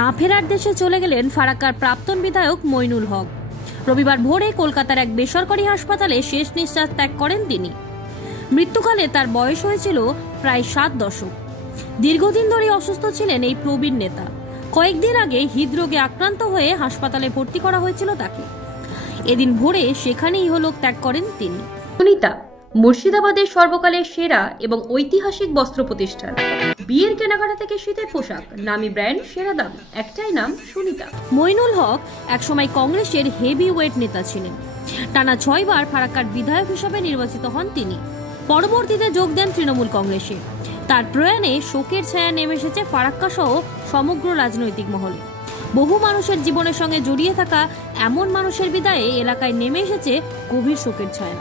না ফেরার দেশে চলে গেলেন ফারাক্কার প্রাক্তন বিধায়ক মইনুল হক। রবিবার ভোরে কলকাতার এক বেসরকারি হাসপাতালে শেষ নিঃশ্বাস ত্যাগ করেন তিনি। মৃত্যুকালে তার বয়স হয়েছিল প্রায় 7 দশক। দীর্ঘদিন ধরে অসুস্থ ছিলেন এই প্রবীণ নেতা। কয়েকদিন আগে হৃদরোগে আক্রান্ত হয়ে হাসপাতালে ভর্তি করা হয়েছিল তাকে। এদিন ভোরে সেখানেই ইহলোক ত্যাগ করেন তিনি। সুনিতা মুর্শিদাবাদের সর্বকালের সেরা এবং ঐতিহাসিক বস্ত্র প্রতিষ্ঠান। বিয়ের কেনাকাটা থেকে শীতের পোশাক, নামি ব্র্যান্ড, সেরা দাম, একটাই নাম সুনিতা। মইনুল হক একসময় কংগ্রেসের হেভি ওয়েট নেতা ছিলেন। টানা 6 বার ফারাক্কার বিধায়ক হিসেবে নির্বাচিত হন তিনি। পরবর্তীতে যোগ দেন তৃণমূল কংগ্রেসে। তার প্রয়াণে শোকের ছায়া নেমে এসেছে ফারাক্কা সহ সমগ্র রাজনৈতিক মহলে। বহু মানুষের জীবনের সঙ্গে জড়িয়ে থাকা এমন মানুষের বিদায়ে এলাকায় নেমে এসেছে গভীর শোকের ছায়া।